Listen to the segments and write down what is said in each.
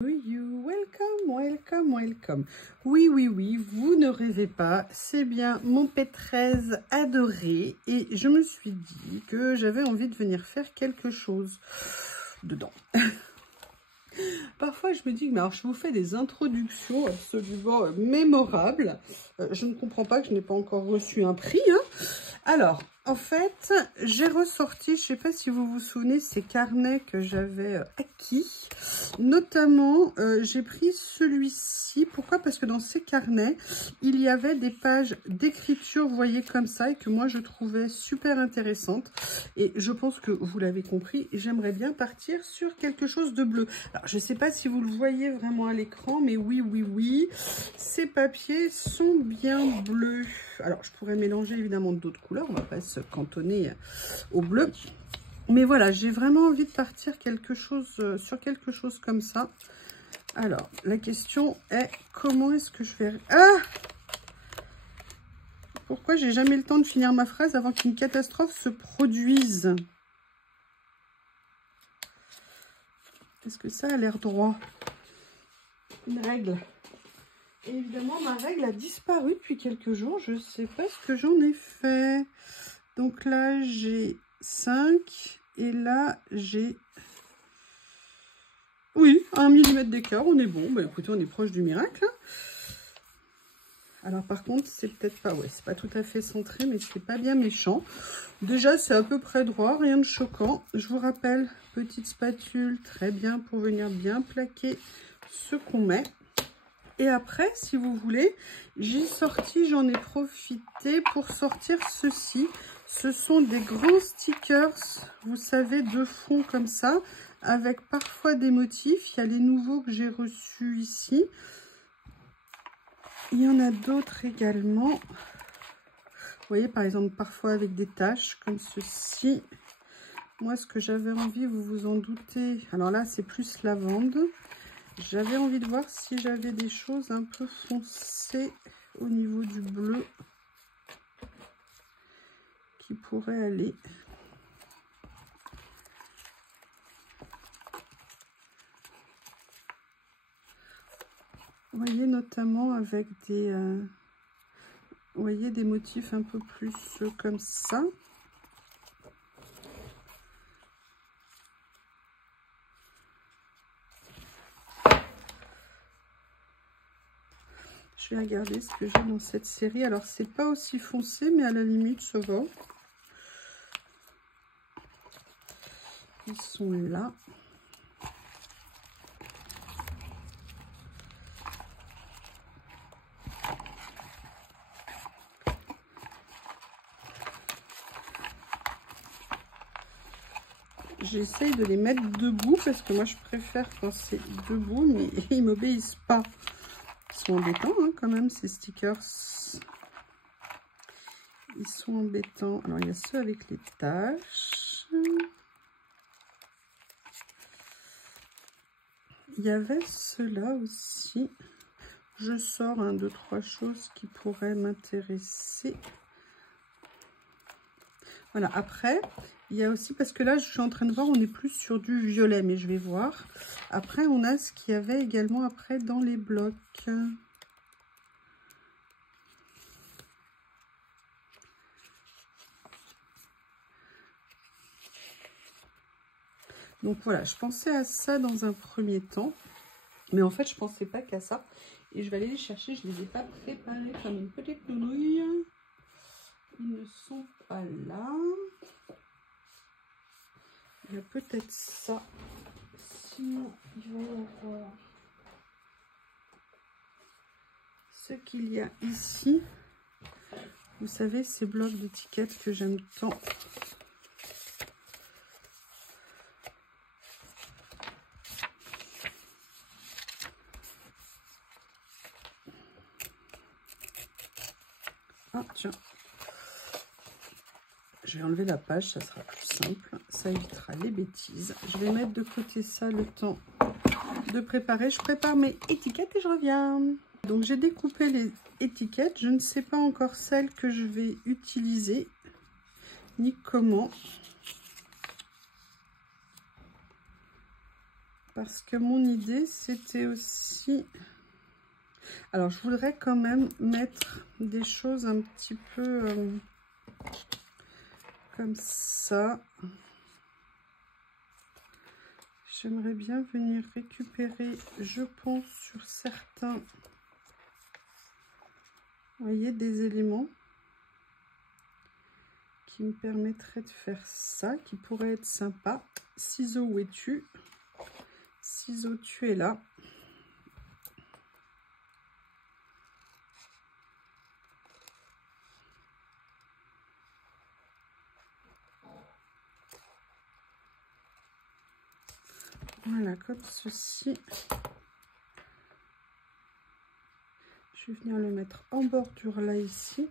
You, welcome, welcome, welcome. Oui, oui, oui, vous ne rêvez pas, c'est bien mon P13 adoré. Et je me suis dit que j'avais envie de venir faire quelque chose dedans. Parfois, je me dis, mais alors, je vous fais des introductions absolument mémorables. Je ne comprends pas que je n'ai pas encore reçu un prix. Hein. Alors, en fait, j'ai ressorti, je ne sais pas si vous vous souvenez, ces carnets que j'avais acquis. Notamment, j'ai pris celui-ci. Pourquoi? Parce que dans ces carnets, il y avait des pages d'écriture, vous voyez, comme ça, et que moi, je trouvais super intéressantes. Et je pense que vous l'avez compris, j'aimerais bien partir sur quelque chose de bleu. Alors, je ne sais pas si vous le voyez vraiment à l'écran, mais oui, oui, oui, ces papiers sont bien bleus. Alors, je pourrais mélanger évidemment d'autres couleurs, on ne va pas se cantonner au bleu. Mais voilà, j'ai vraiment envie de partir sur quelque chose comme ça. Alors, la question est, comment est-ce que je vais... Ah! Pourquoi j'ai jamais le temps de finir ma phrase avant qu'une catastrophe se produise? Est-ce que ça a l'air droit? Une règle. Et évidemment, ma règle a disparu depuis quelques jours. Je ne sais pas ce que j'en ai fait. Donc là, j'ai 5. Et là, j'ai... Oui, 1 mm d'écart. On est bon. Bah, écoutez, on est proche du miracle. Alors par contre, c'est peut-être pas... Ouais, c'est pas tout à fait centré, mais c'est pas bien méchant. Déjà, c'est à peu près droit. Rien de choquant. Je vous rappelle, petite spatule, très bien pour venir bien plaquer ce qu'on met. Et après, si vous voulez, j'en ai profité pour sortir ceci. Ce sont des grands stickers, vous savez, de fond comme ça, avec parfois des motifs. Il y a les nouveaux que j'ai reçus ici. Il y en a d'autres également. Vous voyez, par exemple, parfois avec des taches comme ceci. Moi, ce que j'avais envie, vous vous en doutez, alors là, c'est plus lavande. J'avais envie de voir si j'avais des choses un peu foncées au niveau du bleu qui pourraient aller. Vous voyez, notamment avec des, vous voyez, des motifs un peu plus comme ça. Je vais regarder ce que j'ai dans cette série. Alors, c'est pas aussi foncé, mais à la limite, ça va. Ils sont là. J'essaye de les mettre debout parce que moi, je préfère quand c'est debout, mais ils m'obéissent pas. Ils sont embêtants hein, quand même, ces stickers. Ils sont embêtants. Alors, il y a ceux avec les taches. Il y avait ceux-là aussi. Je sors 1, 2, 3 choses qui pourraient m'intéresser. Voilà, après, il y a aussi, parce que là, je suis en train de voir, on est plus sur du violet, mais je vais voir. Après, on a ce qu'il y avait également après dans les blocs. Donc voilà, je pensais à ça dans un premier temps, mais en fait, je pensais pas qu'à ça. Et je vais aller les chercher, je les ai pas préparés comme une petite nounouille. Ils ne sont pas là. Il y a peut-être ça. Sinon, il va y avoir ce qu'il y a ici. Vous savez, ces blocs d'étiquettes que j'aime tant. Ah, tiens. Je vais enlever la page, ça sera plus simple. Ça évitera les bêtises. Je vais mettre de côté ça le temps de préparer. Je prépare mes étiquettes et je reviens. Donc, j'ai découpé les étiquettes. Je ne sais pas encore celles que je vais utiliser, ni comment. Parce que mon idée, c'était aussi... Alors, je voudrais quand même mettre des choses un petit peu comme ça. J'aimerais bien venir récupérer, je pense, sur certains, vous voyez, des éléments qui me permettraient de faire ça, qui pourrait être sympa. Ciseaux, où es-tu? Ciseaux, tu es là. Voilà, comme ceci. Je vais venir le mettre en bordure là, ici.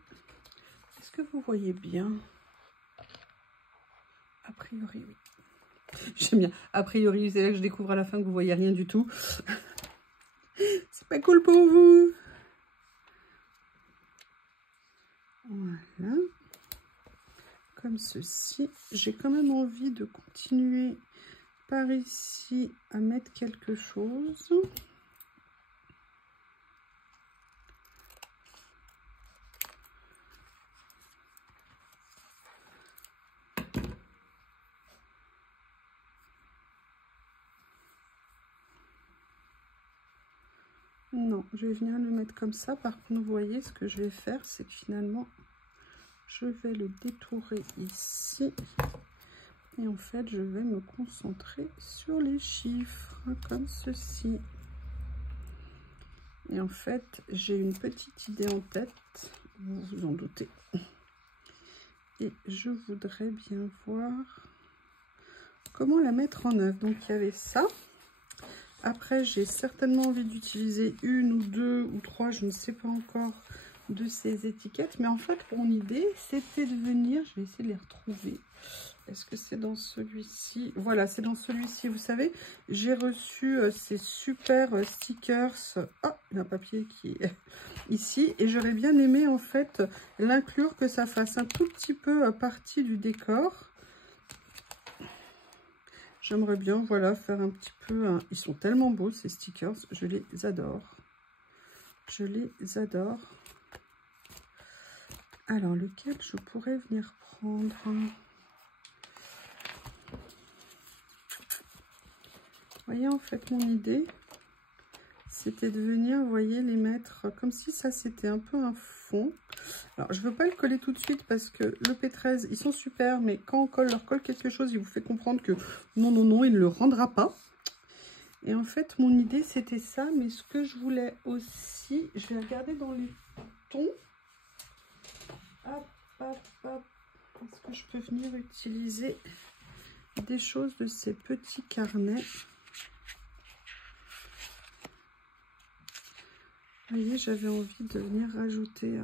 Est-ce que vous voyez bien? A priori, oui. J'aime bien. A priori, c'est là que je découvre à la fin que vous voyez rien du tout. C'est pas cool pour vous. Voilà. Comme ceci. J'ai quand même envie de continuer par ici à mettre quelque chose. Non, je vais venir le mettre comme ça. Par contre, vous voyez, ce que je vais faire, c'est que finalement, je vais le détourer ici. Et en fait, je vais me concentrer sur les chiffres, comme ceci. Et en fait, j'ai une petite idée en tête, vous vous en doutez. Et je voudrais bien voir comment la mettre en œuvre. Donc, il y avait ça. Après, j'ai certainement envie d'utiliser une ou deux ou trois, je ne sais pas encore, de ces étiquettes. Mais en fait, mon idée, c'était de venir, je vais essayer de les retrouver. Est-ce que c'est dans celui-ci? Voilà, c'est dans celui-ci. Vous savez, j'ai reçu ces super stickers. Ah, il y a un papier qui est ici. Et j'aurais bien aimé, en fait, l'inclure, que ça fasse un tout petit peu partie du décor. J'aimerais bien, voilà, faire un petit peu... Ils sont tellement beaux, ces stickers. Je les adore. Je les adore. Alors, lequel je pourrais venir prendre? Vous voyez, en fait, mon idée, c'était de venir, vous voyez, les mettre comme si ça, c'était un peu un fond. Alors, je ne veux pas le coller tout de suite parce que le P13, ils sont super, mais quand on leur colle quelque chose, il vous fait comprendre que non, non, non, il ne le rendra pas. Et en fait, mon idée, c'était ça, mais ce que je voulais aussi, je vais regarder dans les tons. Hop, hop, hop. Est-ce que je peux venir utiliser des choses de ces petits carnets? Vous voyez, j'avais envie de venir rajouter...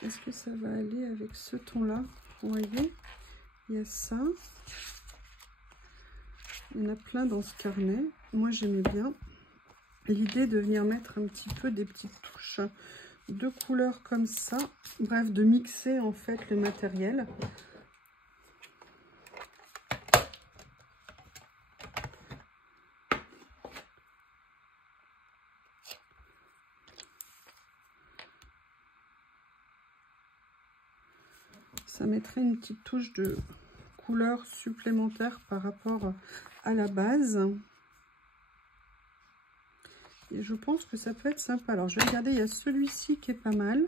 Est-ce que ça va aller avec ce ton-là? Vous voyez, il y a ça. Il y en a plein dans ce carnet. Moi, j'aimais bien l'idée de venir mettre un petit peu des petites touches de couleurs comme ça. Bref, de mixer en fait le matériel. Ça mettrait une petite touche de couleur supplémentaire par rapport à la base. Et je pense que ça peut être sympa. Alors, je vais regarder, il y a celui-ci qui est pas mal.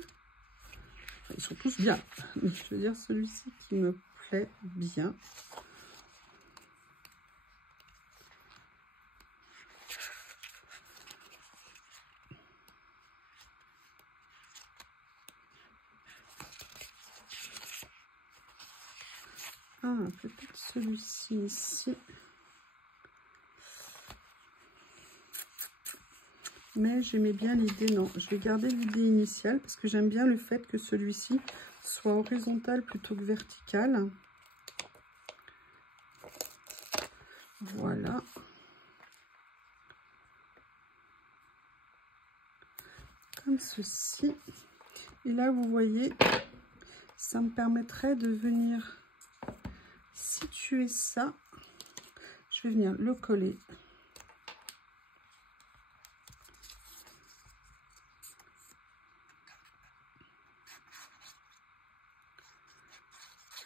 Ils sont tous bien. Mais je veux dire, celui-ci qui me plaît bien. Ah, peut-être celui-ci ici. Mais j'aimais bien l'idée, non, je vais garder l'idée initiale parce que j'aime bien le fait que celui-ci soit horizontal plutôt que vertical. Voilà. Comme ceci. Et là, vous voyez, ça me permettrait de venir... Si situer ça. Je vais venir le coller.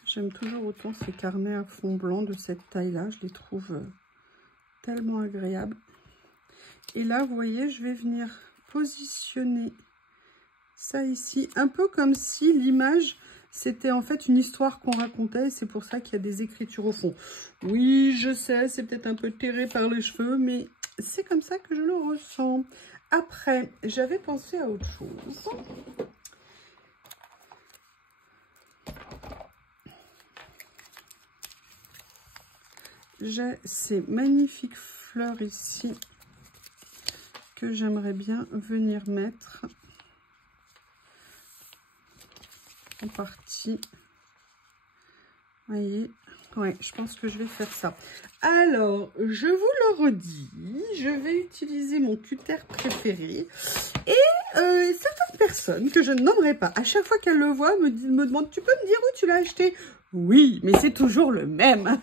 J'aime toujours autant ces carnets à fond blanc de cette taille-là. Je les trouve tellement agréables. Et là, vous voyez, je vais venir positionner ça ici. Un peu comme si l'image, c'était en fait une histoire qu'on racontait. Et c'est pour ça qu'il y a des écritures au fond. Oui, je sais, c'est peut-être un peu terré par les cheveux, mais c'est comme ça que je le ressens. Après, j'avais pensé à autre chose. J'ai ces magnifiques fleurs ici que j'aimerais bien venir mettre en partie. Vous voyez, ouais, je pense que je vais faire ça. Alors, je vous le redis, je vais utiliser mon cutter préféré. Et certaines personnes que je ne nommerai pas, à chaque fois qu'elles le voient, me demandent, tu peux me dire où tu l'as acheté? Oui, mais c'est toujours le même.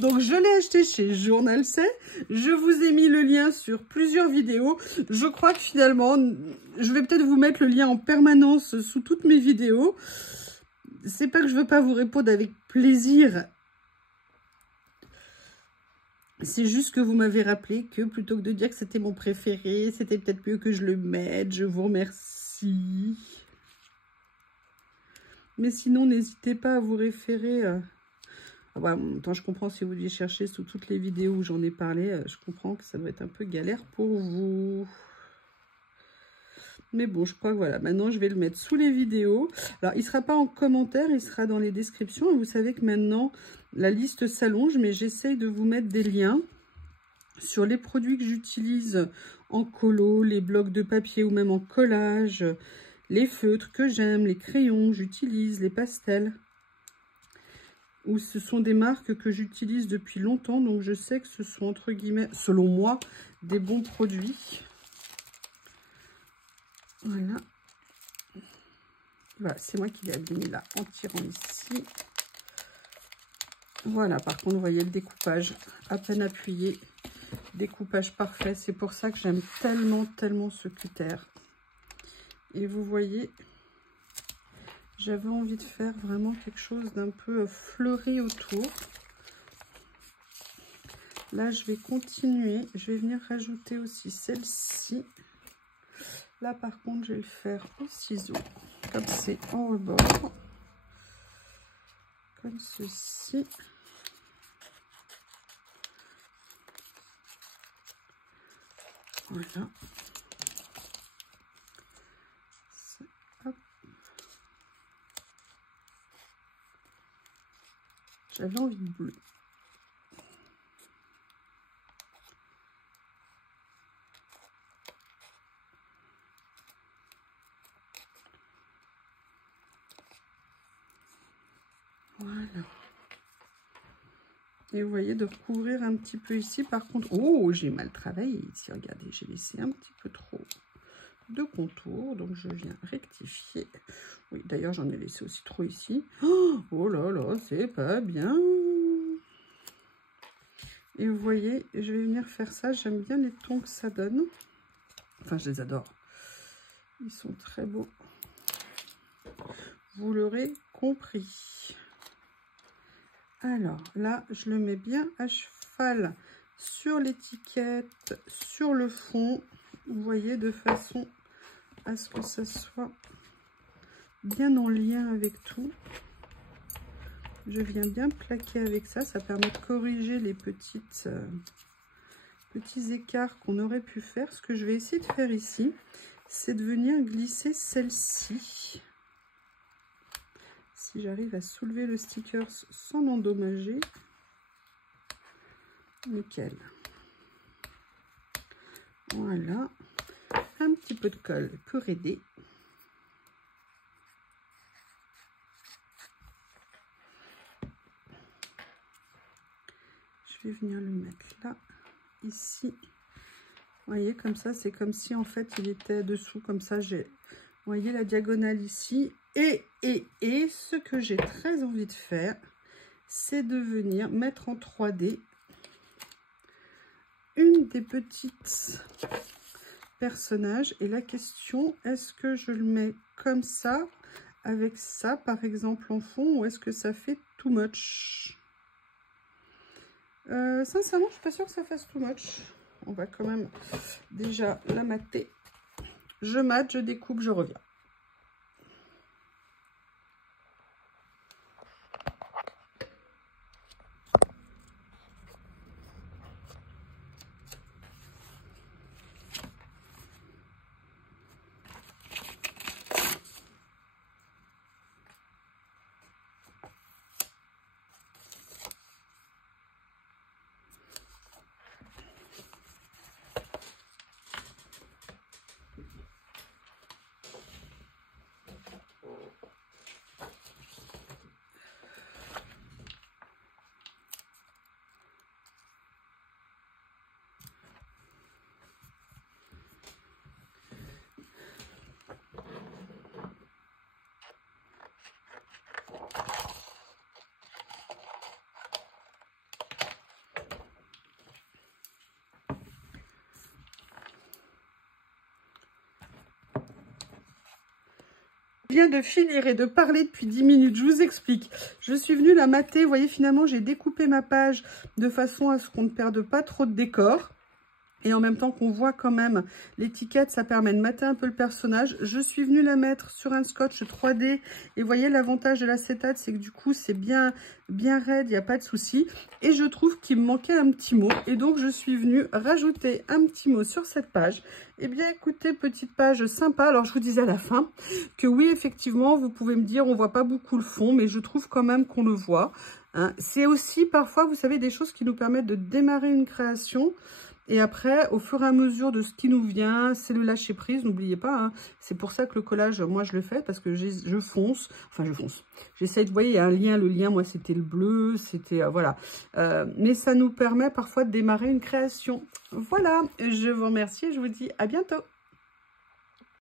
Donc, je l'ai acheté chez Journal C. Je vous ai mis le lien sur plusieurs vidéos. Je crois que finalement, je vais peut-être vous mettre le lien en permanence sous toutes mes vidéos. C'est pas que je veux pas vous répondre avec plaisir. C'est juste que vous m'avez rappelé que plutôt que de dire que c'était mon préféré, c'était peut-être mieux que je le mette. Je vous remercie. Mais sinon, n'hésitez pas à vous référer... Ah bah, en même temps, je comprends si vous deviez chercher sous toutes les vidéos où j'en ai parlé. Je comprends que ça doit être un peu galère pour vous. Mais bon, je crois que voilà. Maintenant, je vais le mettre sous les vidéos. Alors, il ne sera pas en commentaire, il sera dans les descriptions. Et vous savez que maintenant, la liste s'allonge, mais j'essaye de vous mettre des liens sur les produits que j'utilise en colo, les blocs de papier ou même en collage, les feutres que j'aime, les crayons que j'utilise, les pastels. Ou ce sont des marques que j'utilise depuis longtemps, donc je sais que ce sont entre guillemets, selon moi, des bons produits. Voilà. Voilà, c'est moi qui l'ai abîmé là en tirant ici. Voilà, par contre, vous voyez le découpage à peine appuyé, découpage parfait. C'est pour ça que j'aime tellement, tellement ce cutter. Et vous voyez... J'avais envie de faire vraiment quelque chose d'un peu fleuri autour. Là, je vais continuer. Je vais venir rajouter aussi celle-ci. Là, par contre, je vais le faire au ciseau. Comme c'est en rebord. Comme ceci. Voilà. Hop. J'avais envie de bleu. Voilà. Et vous voyez, de recouvrir un petit peu ici. Par contre, oh, j'ai mal travaillé ici. Regardez, j'ai laissé un petit peu trop de contour. Donc, je viens rectifier. Oui, d'ailleurs, j'en ai laissé aussi trop ici. Oh là là, c'est pas bien. Et vous voyez, je vais venir faire ça. J'aime bien les tons que ça donne. Enfin, je les adore. Ils sont très beaux. Vous l'aurez compris. Alors, là, je le mets bien à cheval sur l'étiquette, sur le fond. Vous voyez, de façon à ce que ça soit bien en lien avec tout. Je viens bien plaquer avec ça. Ça permet de corriger les petits écarts qu'on aurait pu faire. Ce que je vais essayer de faire ici, c'est de venir glisser celle-ci. Si j'arrive à soulever le sticker sans l'endommager. Nickel. Voilà. Un petit peu de colle pour aider. Je vais venir le mettre là, ici. Vous voyez, comme ça, c'est comme si en fait il était dessous. Comme ça, j'ai, vous voyez la diagonale ici. Et ce que j'ai très envie de faire, c'est de venir mettre en 3D une des petites personnages. Et la question, est-ce que je le mets comme ça, avec ça par exemple en fond, ou est-ce que ça fait too much? Sincèrement, je suis pas sûre que ça fasse too much. On va quand même déjà la mater. Je mate, je découpe, je reviens. Je viens de finir et de parler depuis 10 minutes, je vous explique. Je suis venue la mater, vous voyez, finalement j'ai découpé ma page de façon à ce qu'on ne perde pas trop de décor. Et en même temps qu'on voit quand même l'étiquette, ça permet de mater un peu le personnage. Je suis venue la mettre sur un scotch 3D. Et vous voyez, l'avantage de l'acétate, c'est que du coup, c'est bien raide, il n'y a pas de souci. Et je trouve qu'il me manquait un petit mot. Et donc, je suis venue rajouter un petit mot sur cette page. Eh bien, écoutez, petite page sympa. Alors, je vous disais à la fin que oui, effectivement, vous pouvez me dire, on ne voit pas beaucoup le fond, mais je trouve quand même qu'on le voit. Hein. C'est aussi, parfois, vous savez, des choses qui nous permettent de démarrer une création. Et après, au fur et à mesure de ce qui nous vient, c'est le lâcher prise, n'oubliez pas. Hein, c'est pour ça que le collage, moi, je le fais parce que je fonce. Enfin, je fonce. J'essaye de, vous voyez, il y a un lien. Le lien, moi, c'était le bleu. C'était, voilà. Mais ça nous permet parfois de démarrer une création. Voilà, je vous remercie et je vous dis à bientôt.